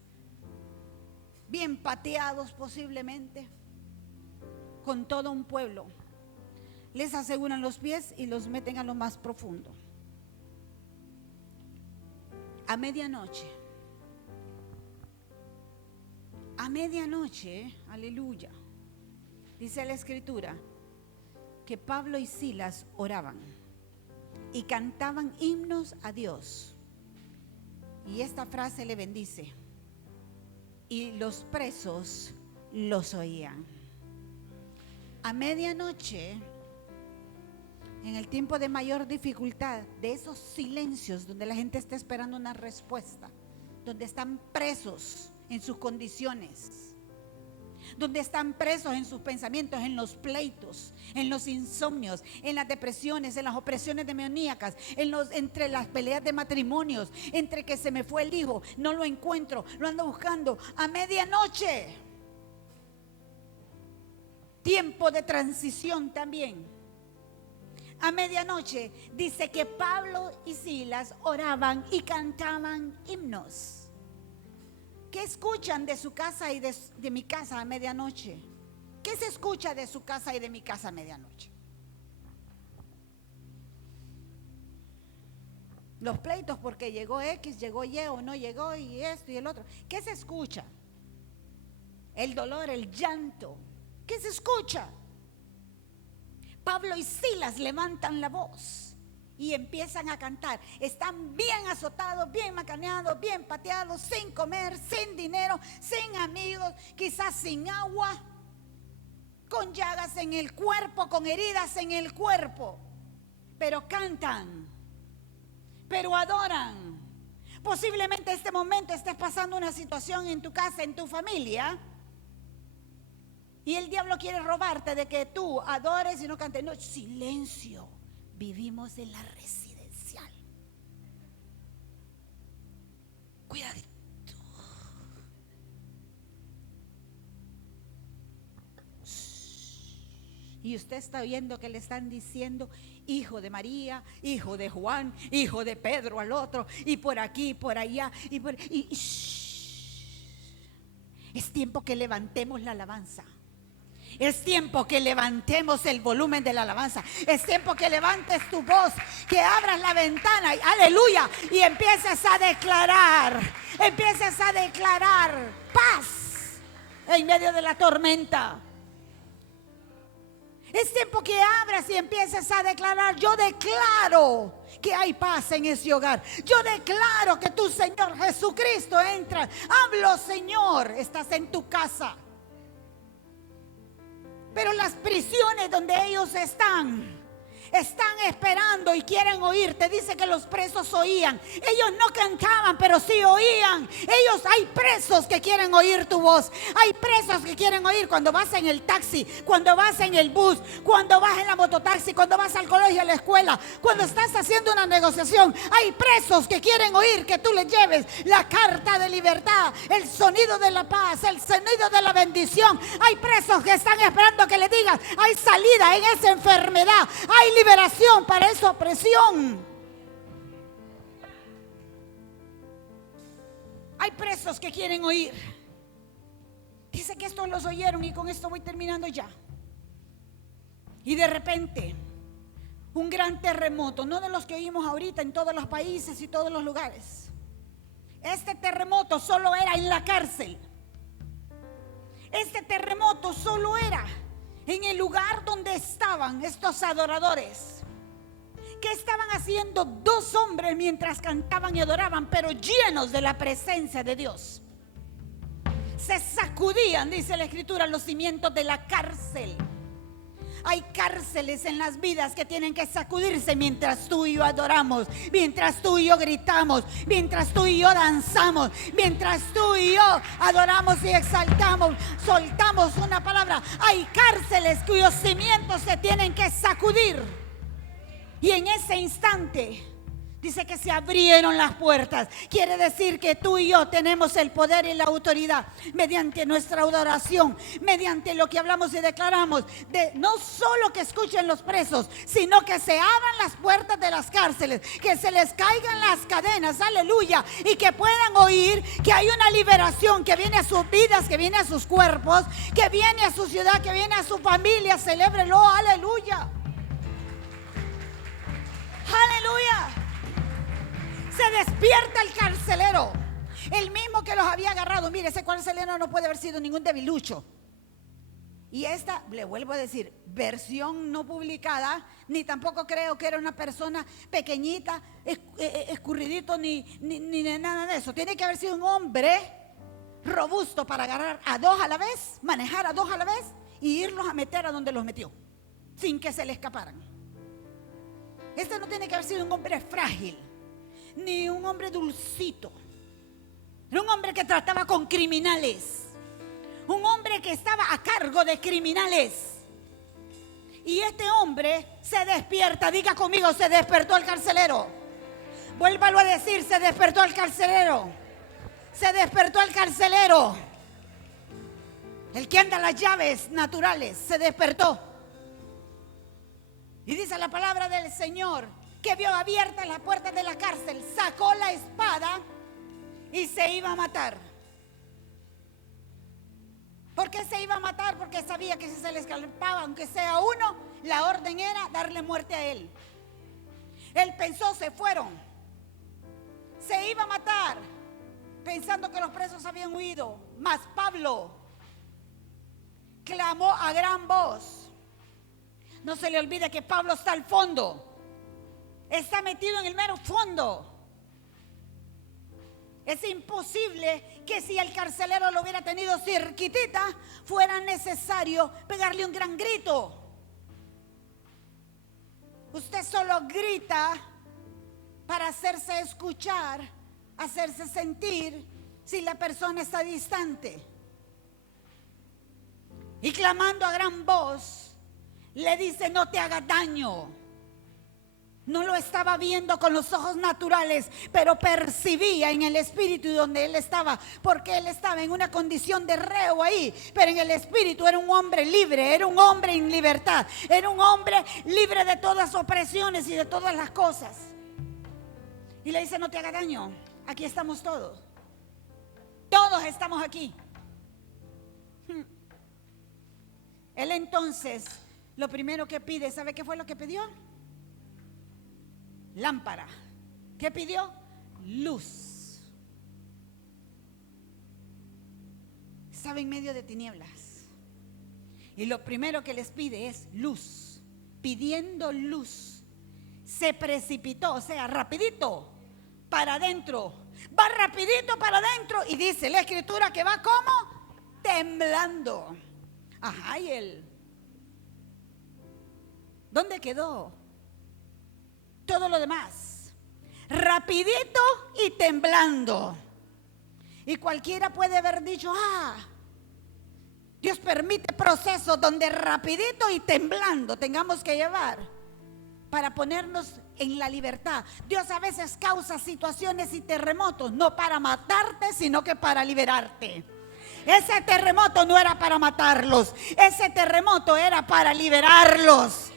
bien pateados posiblemente, con todo un pueblo. Les aseguran los pies y los meten a lo más profundo. A medianoche, aleluya, dice la escritura que Pablo y Silas oraban y cantaban himnos a Dios. Y esta frase le bendice: y los presos los oían. A medianoche, en el tiempo de mayor dificultad, de esos silencios donde la gente está esperando una respuesta, donde están presos en sus condiciones, donde están presos en sus pensamientos, en los pleitos, en los insomnios, en las depresiones, en las opresiones demoníacas, entre las peleas de matrimonios, entre que se me fue el hijo, no lo encuentro, lo ando buscando. A medianoche, tiempo de transición también. A medianoche dice que Pablo y Silas oraban y cantaban himnos. ¿Qué escuchan de su casa y de mi casa a medianoche? ¿Qué se escucha de su casa y de mi casa a medianoche? Los pleitos porque llegó X, llegó Y o no llegó, y esto y el otro. ¿Qué se escucha? El dolor, el llanto. ¿Qué se escucha? Pablo y Silas levantan la voz y empiezan a cantar. Están bien azotados, bien macaneados, bien pateados, sin comer, sin dinero, sin amigos, quizás sin agua, con llagas en el cuerpo, con heridas en el cuerpo. Pero cantan, pero adoran. Posiblemente en este momento estés pasando una situación en tu casa, en tu familia, y el diablo quiere robarte de que tú adores y no cantes. No, silencio. Vivimos en la residencial. Cuidadito. Y usted está oyendo que le están diciendo hijo de María, hijo de Juan, hijo de Pedro al otro, y por aquí, por allá, Es tiempo que levantemos la alabanza. Es tiempo que levantemos el volumen de la alabanza. Es tiempo que levantes tu voz, que abras la ventana, aleluya, y empieces a declarar paz en medio de la tormenta. Es tiempo que abras y empieces a declarar: yo declaro que hay paz en ese hogar. Yo declaro que tu Señor Jesucristo entra. Hablo, Señor, estás en tu casa. Pero las prisiones donde ellos están esperando y quieren oírte. Dice que los presos oían. Ellos no cantaban, pero sí oían. Hay presos que quieren oír tu voz. Hay presos que quieren oír cuando vas en el taxi, cuando vas en el bus, cuando vas en la mototaxi, cuando vas al colegio, a la escuela, cuando estás haciendo una negociación. Hay presos que quieren oír que tú les lleves la carta de libertad, el sonido de la paz, el sonido de la bendición. Hay presos que están esperando que le digas: hay salida en esa enfermedad, hay liberación para esa opresión. Hay presos que quieren oír. Dice que estos los oyeron, y con esto voy terminando ya. Y de repente, un gran terremoto, no de los que oímos ahorita en todos los países y todos los lugares. Este terremoto solo era en la cárcel. Este terremoto solo era en el lugar donde estaban estos adoradores. ¿Qué estaban haciendo dos hombres mientras cantaban y adoraban, pero llenos de la presencia de Dios? Se sacudían, dice la Escritura, los cimientos de la cárcel. Hay cárceles en las vidas que tienen que sacudirse mientras tú y yo adoramos, mientras tú y yo gritamos, mientras tú y yo danzamos, mientras tú y yo adoramos y exaltamos, soltamos una palabra. Hay cárceles cuyos cimientos se tienen que sacudir. Y en ese instante dice que se abrieron las puertas. Quiere decir que tú y yo tenemos el poder y la autoridad mediante nuestra adoración, mediante lo que hablamos y declaramos, de no solo que escuchen los presos, sino que se abran las puertas de las cárceles, que se les caigan las cadenas, aleluya, y que puedan oír que hay una liberación que viene a sus vidas, que viene a sus cuerpos, que viene a su ciudad, que viene a su familia. Celébrelo, aleluya. Aleluya. Se despierta el carcelero, el mismo que los había agarrado. Mire, ese carcelero no puede haber sido ningún debilucho. Y esta, le vuelvo a decir, versión no publicada, ni tampoco creo que era una persona pequeñita, escurridito, ni nada de eso. Tiene que haber sido un hombre robusto para agarrar a dos a la vez, manejar a dos a la vez y irlos a meter a donde los metió, sin que se le escaparan. Este no tiene que haber sido un hombre frágil, ni un hombre dulcito. Era un hombre que trataba con criminales, un hombre que estaba a cargo de criminales. Y este hombre se despierta. Diga conmigo: se despertó el carcelero. Vuélvalo a decir: se despertó el carcelero. Se despertó el carcelero. El que anda las llaves naturales se despertó. Y dice la palabra del Señor que vio abiertas las puertas de la cárcel, sacó la espada y se iba a matar. ¿Por qué se iba a matar? Porque sabía que si se le escapaba, aunque sea uno, la orden era darle muerte a él. Él pensó: se fueron. Se iba a matar, pensando que los presos habían huido. Mas Pablo clamó a gran voz. No se le olvide que Pablo está al fondo. está metido en el mero fondo. Es imposible que si el carcelero lo hubiera tenido cerquitita, fuera necesario pegarle un gran grito. Usted solo grita para hacerse escuchar, hacerse sentir si la persona está distante. Y clamando a gran voz, le dice: no te hagas daño. No lo estaba viendo con los ojos naturales, pero percibía en el espíritu donde él estaba, porque él estaba en una condición de reo ahí, pero en el espíritu era un hombre libre, era un hombre en libertad, era un hombre libre de todas opresiones y de todas las cosas. Y le dice: no te haga daño, aquí estamos todos estamos aquí. Él entonces lo primero que pide, ¿sabe qué fue lo que pidió? Lámpara. ¿Qué pidió? Luz. Estaba en medio de tinieblas y lo primero que les pide es luz. Pidiendo luz, se precipitó, o sea, rapidito para adentro. Va rapidito para adentro y dice la escritura que va como temblando. Ajá, y él, ¿dónde quedó todo lo demás? Rapidito y temblando. Y cualquiera puede haber dicho: Dios permite procesos donde rapidito y temblando tengamos que llevar para ponernos en la libertad. Dios a veces causa situaciones y terremotos no para matarte, sino que para liberarte. Ese terremoto no era para matarlos, ese terremoto era para liberarlos.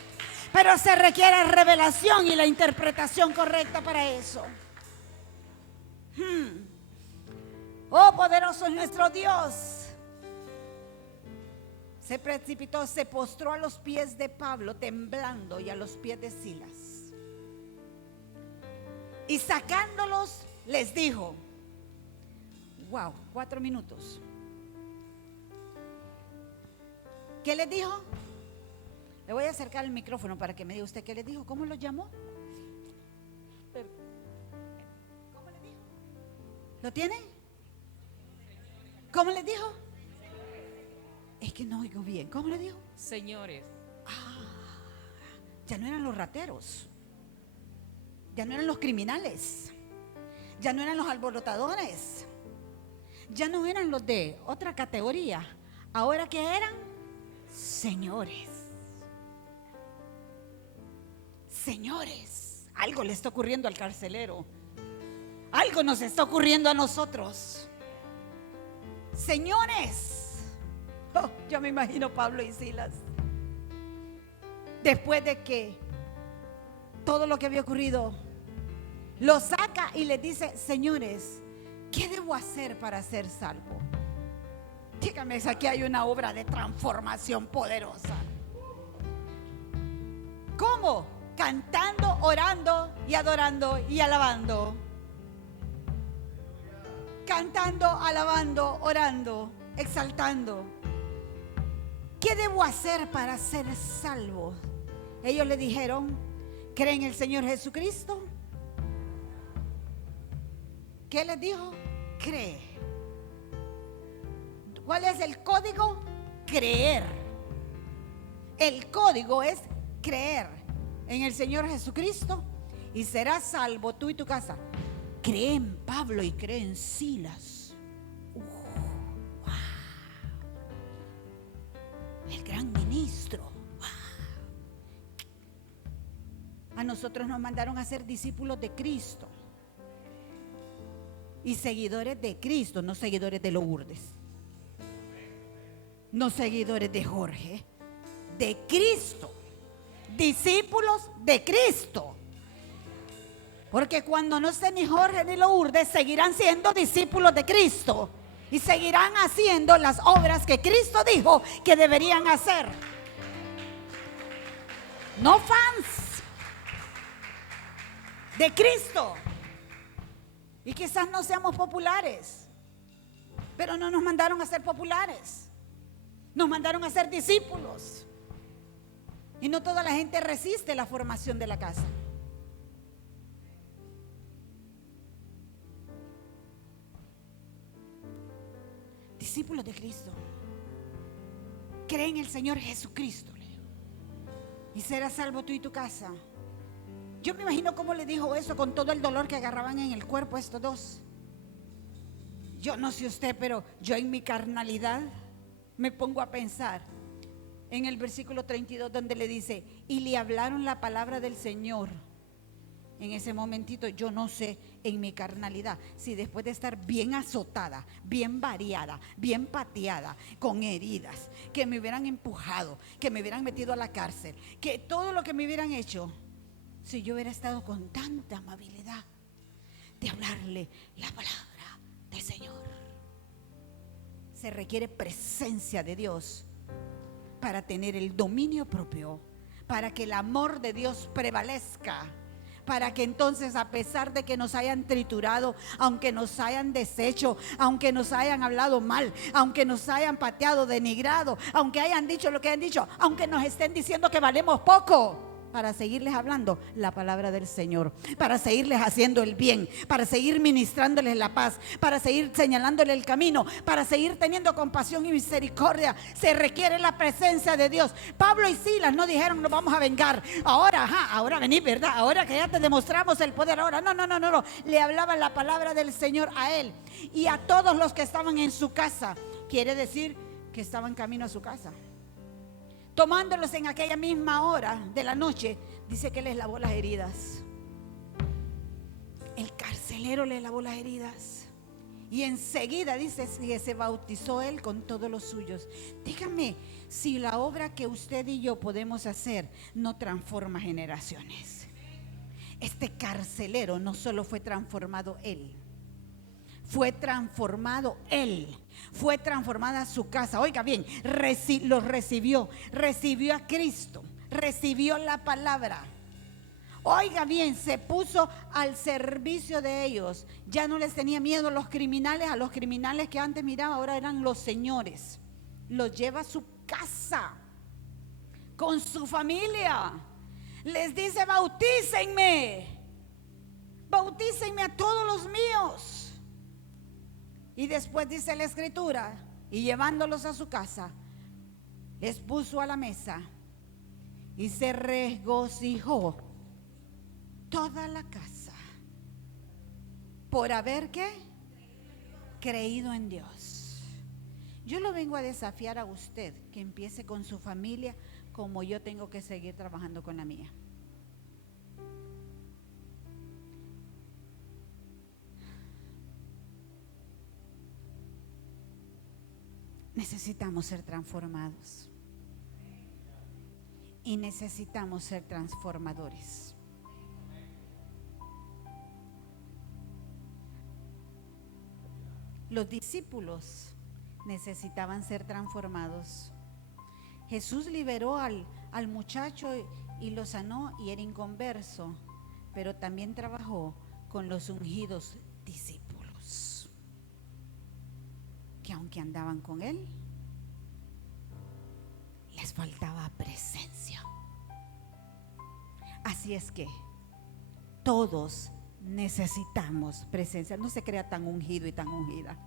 Pero se requiere revelación y la interpretación correcta para eso. Oh, poderoso es nuestro Dios. Se precipitó, se postró a los pies de Pablo temblando y a los pies de Silas. Y sacándolos les dijo: wow, 4 minutos. ¿Qué les dijo? Le voy a acercar el micrófono para que me diga usted qué le dijo. ¿Cómo lo llamó? ¿Cómo le dijo? ¿Lo tiene? ¿Cómo le dijo? Es que no oigo bien. ¿Cómo le dijo? Señores. Ya no eran los rateros, ya no eran los criminales, ya no eran los alborotadores, ya no eran los de otra categoría. Ahora que eran señores. Señores, algo le está ocurriendo al carcelero, algo nos está ocurriendo a nosotros. Señores, yo me imagino Pablo y Silas después de que todo lo que había ocurrido, lo saca y les dice: señores, ¿qué debo hacer para ser salvo? Dígame, aquí hay una obra de transformación poderosa. ¿Cómo? Cantando, orando y adorando y alabando. Cantando, alabando, orando, exaltando. ¿Qué debo hacer para ser salvo? Ellos le dijeron: ¿cree en el Señor Jesucristo? ¿Qué les dijo? Cree. ¿Cuál es el código? Creer. El código es creer en el Señor Jesucristo y serás salvo tú y tu casa. Cree en Pablo y cree en Silas. Wow. El gran ministro. Wow. A nosotros nos mandaron a ser discípulos de Cristo y seguidores de Cristo, no seguidores de Lourdes, no seguidores de Jorge, de Cristo, discípulos de Cristo. Porque cuando no estén ni Jorge ni Lourdes, seguirán siendo discípulos de Cristo y seguirán haciendo las obras que Cristo dijo que deberían hacer. No fans de Cristo. Y quizás no seamos populares, pero no nos mandaron a ser populares, nos mandaron a ser discípulos. Y no toda la gente resiste la formación de la casa. discípulos de Cristo. Cree en el Señor Jesucristo y serás salvo tú y tu casa. Yo me imagino cómo le dijo eso con todo el dolor que agarraban en el cuerpo estos dos. Yo no sé usted, pero yo en mi carnalidad me pongo a pensar en el versículo 32 donde le dice: y le hablaron la palabra del Señor. En ese momentito yo no sé en mi carnalidad si después de estar bien azotada, bien variada, bien pateada, con heridas, que me hubieran empujado, que me hubieran metido a la cárcel, que todo lo que me hubieran hecho, si yo hubiera estado con tanta amabilidad de hablarle la palabra del Señor. Se requiere presencia de Dios para tener el dominio propio, para que el amor de Dios prevalezca, para que entonces, a pesar de que nos hayan triturado, aunque nos hayan deshecho, aunque nos hayan hablado mal, aunque nos hayan pateado, denigrado, aunque hayan dicho lo que hayan dicho, aunque nos estén diciendo que valemos poco, para seguirles hablando la palabra del Señor, para seguirles haciendo el bien, para seguir ministrándoles la paz, para seguir señalándoles el camino, para seguir teniendo compasión y misericordia, se requiere la presencia de Dios. Pablo y Silas no dijeron: nos vamos a vengar ahora, ahora vení, ¿verdad? Ahora que ya te demostramos el poder, ahora no, le hablaban la palabra del Señor a él y a todos los que estaban en su casa. Quiere decir que estaban camino a su casa. Tomándolos en aquella misma hora de la noche, dice que les lavó las heridas. El carcelero les lavó las heridas. Y enseguida dice que se bautizó él con todos los suyos. Dígame si la obra que usted y yo podemos hacer no transforma generaciones. Este carcelero no solo fue transformado él, fue transformado él, fue transformada su casa. Oiga bien, los recibió a Cristo, recibió la palabra. Oiga bien, se puso al servicio de ellos. Ya no les tenía miedo a los criminales que antes miraba, ahora eran los señores. Los lleva a su casa con su familia. Les dice: bautícenme a todos los míos. Y después dice la Escritura, y llevándolos a su casa, les puso a la mesa y se regocijó toda la casa por haber ¿qué? Creído en Dios. Yo lo vengo a desafiar a usted, que empiece con su familia como yo tengo que seguir trabajando con la mía. Necesitamos ser transformados y necesitamos ser transformadores. Los discípulos necesitaban ser transformados. Jesús liberó al muchacho y lo sanó y era inconverso, pero también trabajó con los ungidos discípulos, que aunque andaban con él, les faltaba presencia. Así es que todos necesitamos presencia. No se crea tan ungido y tan ungida.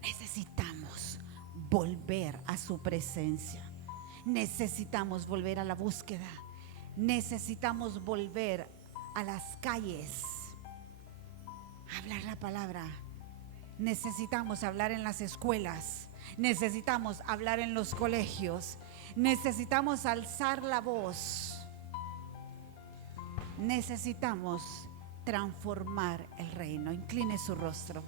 Necesitamos volver a su presencia. Necesitamos volver a la búsqueda. Necesitamos volver a las calles, hablar la palabra. Necesitamos hablar en las escuelas. Necesitamos hablar en los colegios. Necesitamos alzar la voz. Necesitamos transformar el reino. Incline su rostro.